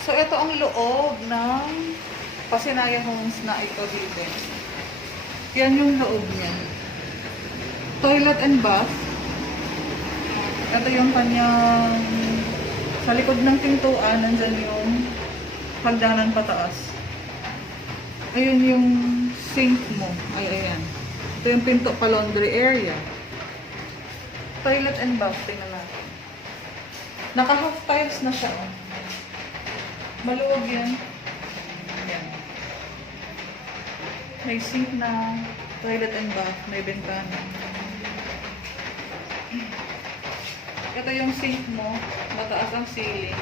So, ito ang loob ng Pasinaya Homes na Cavite. Yan yung loob niya. Toilet and bath. Ito yung kanyang, sa likod ng pintuan, nandyan yung hagdanan pataas. Ayun yung sink mo. Ay, ayan. Ito yung pinto pa laundry area. Toilet and bath. Tingnan natin. Naka-half tiles na siya. Oh. Maluwag yan. Ayan. May sink na. Toilet and bath. May bintana. Ito yung sink mo. Mataas ang ceiling.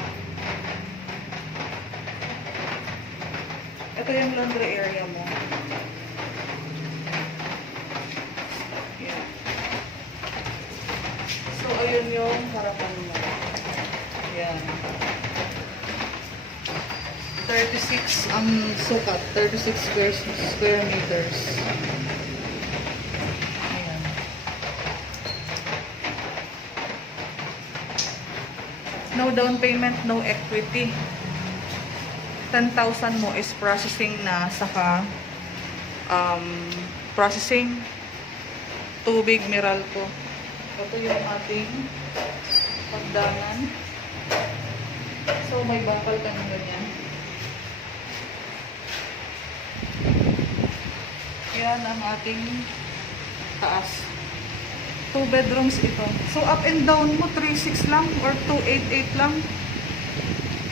Ito yung laundry area mo. Yeah. So, ayun yung harapan mo. Yan. 36 ang sukat. 36 square meters. Ayan. No down payment, no equity. 10,000 mo is processing na, saka processing tubig Meralco. Ito yung ating pagdanan. So may bakal ka ng ganyan. Yan ang ating taas. 2 bedrooms ito. So up and down mo 3.6 lang or 2.88 lang.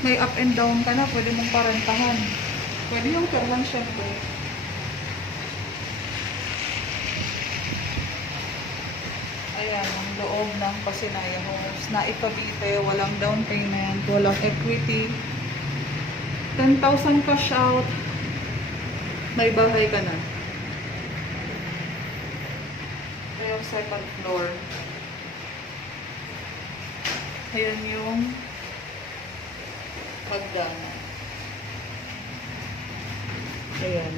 May up and down ka na, pwede mong parentahan. Pwede yung perlan syempre. Ayan, ang loob ng Pasinaya Homes na Cavite, walang down payment, walang equity. 10,000 cash out, may bahay ka na. Yung second floor. Ayan yung pagdana. Ayan.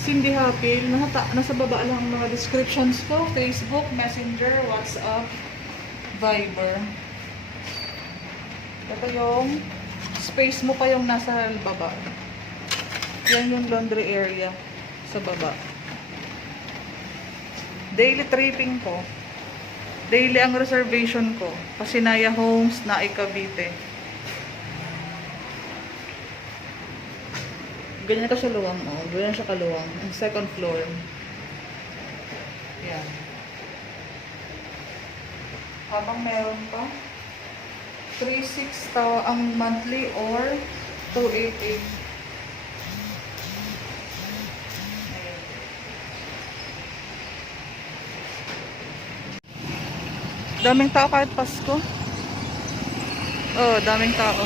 Cindy Happy, nasa baba lang ang mga descriptions ko. Facebook, Messenger, WhatsApp, Viber. Ito yung space mo pa yung nasa baba. Yan yung laundry area sa baba. Daily tripping ko. Daily ang reservation ko. Pasinaya Homes na Cavite. Ganyan ka siya luwang, oh. Ganyan siya kaluwang. Ang second floor. Yan. Habang meron pa, 3.6 ang monthly or 2.88. Daming tao kahit Pasko. Oh, daming tao.